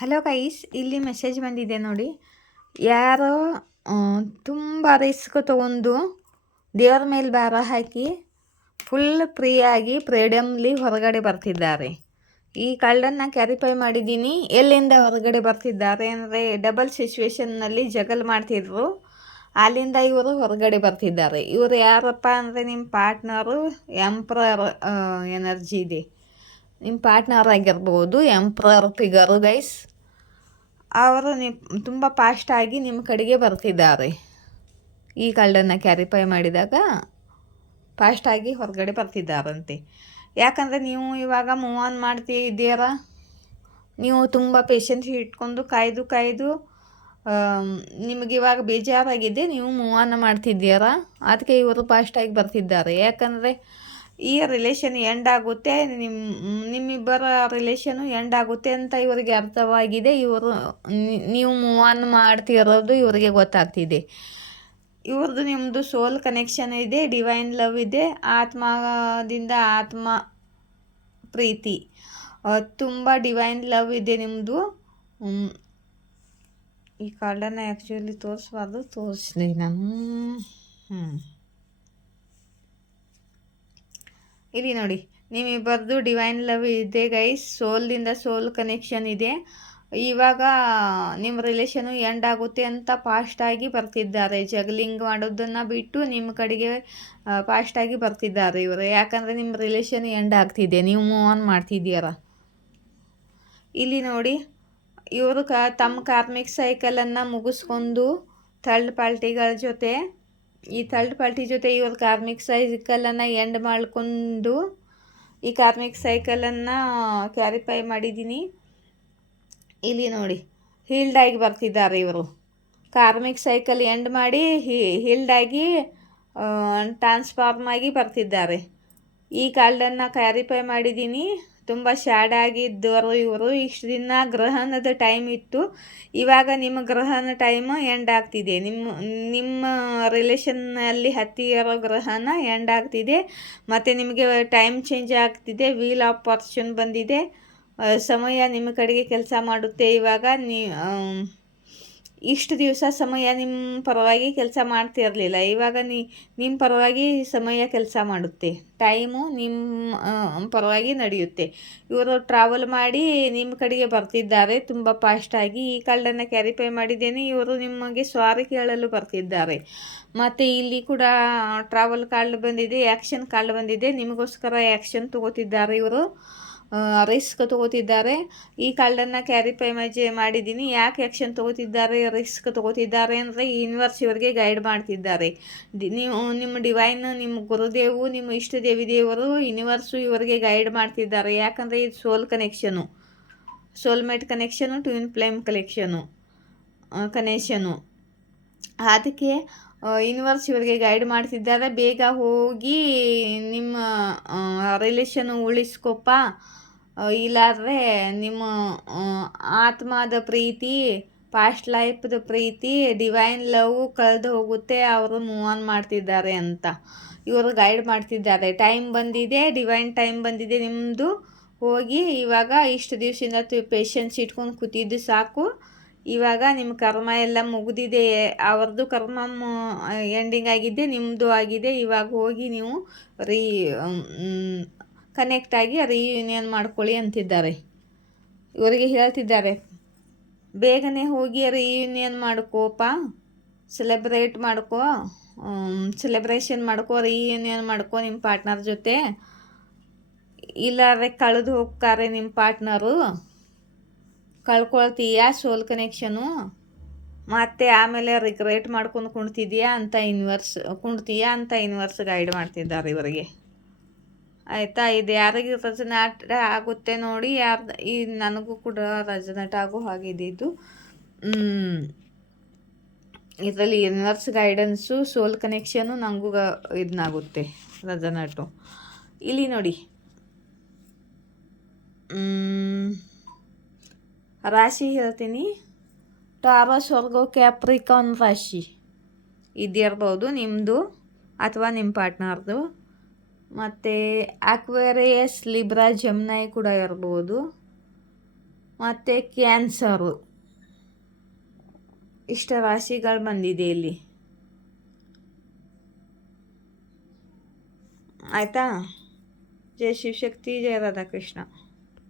Hello guys, ಇಲ್ಲಿ message ಬಂದಿದೆ ನೋಡಿ. ಯಾರೋ ತುಂಬ ರಿಸ್ಕ್ ತೊಗೊಂಡು ದೇವ್ರ ಮೇಲೆ ಭಾರ ಹಾಕಿ ಫುಲ್ ಫ್ರೀಯಾಗಿ ಫ್ರೀಡಮ್ಲಿ ಹೊರಗಡೆ ಬರ್ತಿದ್ದಾರೆ. ಈ ಕಳ್ಳನ್ನು ಕ್ಯಾರಿಫೈ ಮಾಡಿದ್ದೀನಿ. ಎಲ್ಲಿಂದ ಹೊರಗಡೆ ಬರ್ತಿದ್ದಾರೆ ಅಂದರೆ ಡಬಲ್ ಸಿಚುವೇಶನ್ನಲ್ಲಿ ಜಗಲ್ ಮಾಡ್ತಿದ್ರು, ಅಲ್ಲಿಂದ ಇವರು ಹೊರಗಡೆ ಬರ್ತಿದ್ದಾರೆ. ಇವರು ಯಾರಪ್ಪ ಅಂದರೆ ನಿಮ್ಮ ಪಾರ್ಟ್ನರು ಎಂಪ್ರರ್ ಎನರ್ಜಿ ಇದೆ, ನಿಮ್ಮ ಪಾರ್ಟ್ನರ್ ಆಗಿರ್ಬೋದು, ಎಂಪ್ರರ್ ಫಿಗರು ಗೈಸ್. ಅವರು ತುಂಬ ಫಾಸ್ಟಾಗಿ ನಿಮ್ಮ ಕಡೆಗೆ ಬರ್ತಿದ್ದಾರೆ. ಈ ಕಳ್ಳನ್ನು ಕ್ಯಾರಿಫೈ ಮಾಡಿದಾಗ ಫಾಸ್ಟಾಗಿ ಹೊರಗಡೆ ಬರ್ತಿದ್ದಾರಂತೆ. ಯಾಕಂದರೆ ನೀವು ಇವಾಗ ಮೂವ್ ಆನ್ ಮಾಡ್ತಿದ್ದೀರಾ. ನೀವು ತುಂಬ ಪೇಷನ್ಸ್ ಇಟ್ಕೊಂಡು ಕಾಯ್ದು ನಿಮಗೆ ಇವಾಗ ಬೇಜಾರಾಗಿದೆ, ನೀವು ಮೂವ್ ಆನ್ ಮಾಡ್ತಿದ್ದೀರಾ. ಅದಕ್ಕೆ ಇವರು ಫಾಸ್ಟಾಗಿ ಬರ್ತಿದ್ದಾರೆ. ಯಾಕಂದರೆ ಈ ರಿಲೇಷನ್ ಎಂಡ್ ಆಗುತ್ತೆ, ನಿಮ್ಮಿಬ್ಬರ ರಿಲೇಷನು ಎಂಡ್ ಆಗುತ್ತೆ ಅಂತ ಇವರಿಗೆ ಅರ್ಥವಾಗಿದೆ. ನೀವು ಮೂವ್ ಆನ್ ಮಾಡ್ತಿರೋದು ಇವರಿಗೆ ಗೊತ್ತಾಗ್ತಿದೆ. ಇವ್ರದ್ದು ನಿಮ್ಮದು ಸೋಲ್ ಕನೆಕ್ಷನ್ ಇದೆ, ಡಿವೈನ್ ಲವ್ ಇದೆ, ಆತ್ಮದಿಂದ ಆತ್ಮ ಪ್ರೀತಿ, ತುಂಬ ಡಿವೈನ್ ಲವ್ ಇದೆ ನಿಮ್ಮದು. ಈ ಕಾರ್ಡನ್ನು ಆ್ಯಕ್ಚುಲಿ ತೋರಿಸ್ಬಾರ್ದು, ತೋರಿಸ್ಲಿ ನಾನು. ಇಲ್ಲಿ ನೋಡಿ, ನಿಮ್ಮಿಬ್ಬರದು ಡಿವೈನ್ ಲವ್ ಇದೆ ಗೈಸ್, ಸೋಲ್ದಿಂದ ಸೋಲ್ ಕನೆಕ್ಷನ್ ಇದೆ. ಇವಾಗ ನಿಮ್ಮ ರಿಲೇಷನು ಎಂಡ್ ಆಗುತ್ತೆ ಅಂತ ಫಾಸ್ಟಾಗಿ ಬರ್ತಿದ್ದಾರೆ. ಜಗ್ಲಿಂಗ್ ಮಾಡೋದನ್ನು ಬಿಟ್ಟು ನಿಮ್ಮ ಕಡೆಗೆ ಫಾಸ್ಟಾಗಿ ಬರ್ತಿದ್ದಾರೆ ಇವರು. ಯಾಕಂದರೆ ನಿಮ್ಮ ರಿಲೇಷನ್ ಎಂಡ್ ಆಗ್ತಿದೆ, ನೀವು ಮೂವ್ ಆನ್ ಮಾಡ್ತಿದ್ದೀರ. ಇಲ್ಲಿ ನೋಡಿ, ಇವರು ತಮ್ಮ ಕಾರ್ಮಿಕ್ ಸೈಕಲನ್ನು ಮುಗಿಸ್ಕೊಂಡು ಥರ್ಡ್ ಪಾರ್ಟಿಗಳ ಜೊತೆ, ಈ ಥರ್ಡ್ ಪಾರ್ಟಿ ಜೊತೆ ಇವ್ರ ಕಾರ್ಮಿಕ್ ಸೈಕಲನ್ನು ಎಂಡ್ ಮಾಡಿಕೊಂಡು ಈ ಕಾರ್ಮಿಕ್ ಸೈಕಲನ್ನು ಕ್ಯಾರಿಫೈ ಮಾಡಿದ್ದೀನಿ. ಇಲ್ಲಿ ನೋಡಿ, ಹೀಲ್ಡಾಗಿ ಬರ್ತಿದ್ದಾರೆ ಇವರು. ಕಾರ್ಮಿಕ್ ಸೈಕಲ್ ಎಂಡ್ ಮಾಡಿ ಹೀಲ್ಡಾಗಿ ಟ್ರಾನ್ಸ್ಫಾರ್ಮ್ ಆಗಿ ಬರ್ತಿದ್ದಾರೆ. ಈ ಕಾರ್ಡನ್ನು ಕ್ಯಾರಿಫೈ ಮಾಡಿದ್ದೀನಿ. ತುಂಬ ಸ್ಯಾಡ್ ಆಗಿದ್ದವರು ಇವರು. ಇಷ್ಟು ದಿನ ಗ್ರಹಣದ ಟೈಮ್ ಇತ್ತು, ಇವಾಗ ನಿಮ್ಮ ಗ್ರಹಣ ಟೈಮ್ ಎಂಡ್ ಆಗ್ತಿದೆ. ನಿಮ್ಮ ರಿಲೇಷನ್ನಲ್ಲಿ ಹತ್ತಿರೋ ಗ್ರಹಣ ಎಂಡ್ ಆಗ್ತಿದೆ ಮತ್ತು ನಿಮಗೆ ಟೈಮ್ ಚೇಂಜ್ ಆಗ್ತಿದೆ. ವೀಲ್ ಆಫ್ ಫಾರ್ಚೂನ್ ಬಂದಿದೆ. ಸಮಯ ನಿಮ್ಮ ಕಡೆಗೆ ಕೆಲಸ ಮಾಡುತ್ತೆ. ಇವಾಗ ಇಷ್ಟು ದಿವಸ ಸಮಯ ನಿಮ್ಮ ಪರವಾಗಿ ಕೆಲಸ ಮಾಡ್ತಿರಲಿಲ್ಲ, ಇವಾಗ ನಿಮ್ಮ ಪರವಾಗಿ ಸಮಯ ಕೆಲಸ ಮಾಡುತ್ತೆ. ಟೈಮು ನಿಮ್ಮ ಪರವಾಗಿ ನಡೆಯುತ್ತೆ. ಇವರು ಟ್ರಾವೆಲ್ ಮಾಡಿ ನಿಮ್ಮ ಕಡೆಗೆ ಬರ್ತಿದ್ದಾರೆ ತುಂಬ ಫಾಸ್ಟಾಗಿ. ಈ ಕಾರ್ಡನ್ನು ಕ್ಯಾರಿಫೈ ಮಾಡಿದ್ದೇನೆ. ಇವರು ನಿಮಗೆ ಸಾರಿ ಕೇಳಲು ಬರ್ತಿದ್ದಾರೆ. ಮತ್ತು ಇಲ್ಲಿ ಕೂಡ ಟ್ರಾವೆಲ್ ಕಾರ್ಡ್ ಬಂದಿದೆ, ಆ್ಯಕ್ಷನ್ ಕಾರ್ಡ್ ಬಂದಿದೆ. ನಿಮಗೋಸ್ಕರ ಆ್ಯಕ್ಷನ್ ತಗೋತಿದ್ದಾರೆ ಇವರು, ರಿಸ್ಕ್ ತಗೋತಿದ್ದಾರೆ. ಈ ಕಾರ್ಡನ್ನು ಕ್ಯಾರಿಫೈ ಮಾಡಿದ್ದೀನಿ. ಯಾಕೆ ಆ್ಯಕ್ಷನ್ ತಗೋತಿದ್ದಾರೆ, ರಿಸ್ಕ್ ತಗೋತಿದ್ದಾರೆ ಅಂದರೆ ಯೂನಿವರ್ಸ್ ಇವರಿಗೆ ಗೈಡ್ ಮಾಡ್ತಿದ್ದಾರೆ. ನಿಮ್ಮ ಡಿವೈನ್, ನಿಮ್ಮ ಗುರುದೇವು, ನಿಮ್ಮ ಇಷ್ಟ ದೇವರು ಯೂನಿವರ್ಸು ಇವರಿಗೆ ಗೈಡ್ ಮಾಡ್ತಿದ್ದಾರೆ. ಯಾಕಂದರೆ ಇದು soul connection, soulmate connection, twin flame connection. ಅದಕ್ಕೆ ಯೂನಿವರ್ಸ್ ಇವರಿಗೆ ಗೈಡ್ ಮಾಡ್ತಿದ್ದಾರೆ. ಬೇಗ ಹೋಗಿ ನಿಮ್ಮ ರಿಲೇಷನ್ನು ಉಳಿಸ್ಕೊಪ್ಪ, ಇಲ್ಲಾದರೆ ನಿಮ್ಮ ಆತ್ಮದ ಪ್ರೀತಿ, ಪಾಸ್ಟ್ ಲೈಫ್ದ ಪ್ರೀತಿ, ಡಿವೈನ್ ಲವ್ ಕಳೆದು ಹೋಗುತ್ತೆ. ಅವರು ಮೂವ್ ಆನ್ ಮಾಡ್ತಿದ್ದಾರೆ ಅಂತ ಇವರು ಗೈಡ್ ಮಾಡ್ತಿದ್ದಾರೆ. ಟೈಮ್ ಬಂದಿದೆ, ಡಿವೈನ್ ಟೈಮ್ ಬಂದಿದೆ ನಿಮ್ಮದು. ಹೋಗಿ ಇವಾಗ ಇಷ್ಟು ದಿವಸದಿಂದ ಪೇಷನ್ಸ್ ಇಟ್ಕೊಂಡು ಕೂತಿದ್ದು ಸಾಕು. ಇವಾಗ ನಿಮ್ಮ ಕರ್ಮ ಎಲ್ಲ ಮುಗಿದಿದೆ. ಅವ್ರದ್ದು ಕರ್ಮ ಎಂಡಿಂಗ್ ಆಗಿದೆ, ನಿಮ್ಮದು ಆಗಿದೆ. ಇವಾಗ ಹೋಗಿ ನೀವು ಕನೆಕ್ಟ್ ಆಗಿ ರಿಯೂನಿಯನ್ ಮಾಡ್ಕೊಳ್ಳಿ ಅಂತಿದ್ದಾರೆ. ಇವರಿಗೆ ಹೇಳ್ತಿದ್ದಾರೆ, ಬೇಗನೆ ಹೋಗಿ ರಿಯೂನಿಯನ್ ಮಾಡ್ಕೋಪ, ಸೆಲೆಬ್ರೇಷನ್ ಮಾಡ್ಕೋ, ರಿಯೂನಿಯನ್ ಮಾಡ್ಕೋ ನಿಮ್ಮ ಪಾರ್ಟ್ನರ್ ಜೊತೆ. ಇಲ್ಲಾದ್ರೆ ಕಳೆದು ಹೋಗ್ತಾರೆ ನಿಮ್ಮ ಪಾರ್ಟ್ನರು, ಕಳ್ಕೊಳ್ತೀಯಾ ಸೋಲ್ ಕನೆಕ್ಷನು, ಮತ್ತು ಆಮೇಲೆ ರಿಗ್ರೆಟ್ ಮಾಡ್ಕೊಂಡು ಕುಣ್ತೀಯಾ ಅಂತ ಯೂನಿವರ್ಸ್ ಗೈಡ್ ಮಾಡ್ತಿದ್ದಾರೆ ಇವರಿಗೆ. ಆಯಿತಾ? ಇದು ಯಾರಿಗೆ ರೆಸನೇಟ್ ಆಗುತ್ತೆ ನೋಡಿ. ಈ ನನಗೂ ಕೂಡ ರೆಸನೇಟ್ ಆಗೋ ಹಾಗಿದೆ ಇದು. ಇದರಲ್ಲಿ ಯೂನಿವರ್ಸ್ ಗೈಡೆನ್ಸು, ಸೋಲ್ ಕನೆಕ್ಷನು ನನಗೂ ಇದನ್ನಾಗುತ್ತೆ, ರೆಸನೇಟು. ಇಲ್ಲಿ ನೋಡಿ, ರಾಶಿ ಹೇಳ್ತೀನಿ. ಟಾರಸ್, ವರ್ಗೋ, ಕ್ಯಾಪ್ರಿಕಾನ್ ರಾಶಿ ಇದಿರ್ಬೋದು ನಿಮ್ಮದು ಅಥವಾ ನಿಮ್ಮ ಪಾರ್ಟ್ನರ್ದು. ಮತ್ತು ಅಕ್ವೇರಿಯಸ್, ಲಿಬ್ರಾ, ಜಮ್ನೈ ಕೂಡ ಇರ್ಬೋದು. ಮತ್ತು ಕ್ಯಾನ್ಸರು ಇಷ್ಟ ರಾಶಿಗಳು ಬಂದಿದೆ ಇಲ್ಲಿ. ಆಯಿತಾ? ಜೈ ಶಿವಶಕ್ತಿ, ಜಯ ರಾಧಾಕೃಷ್ಣ.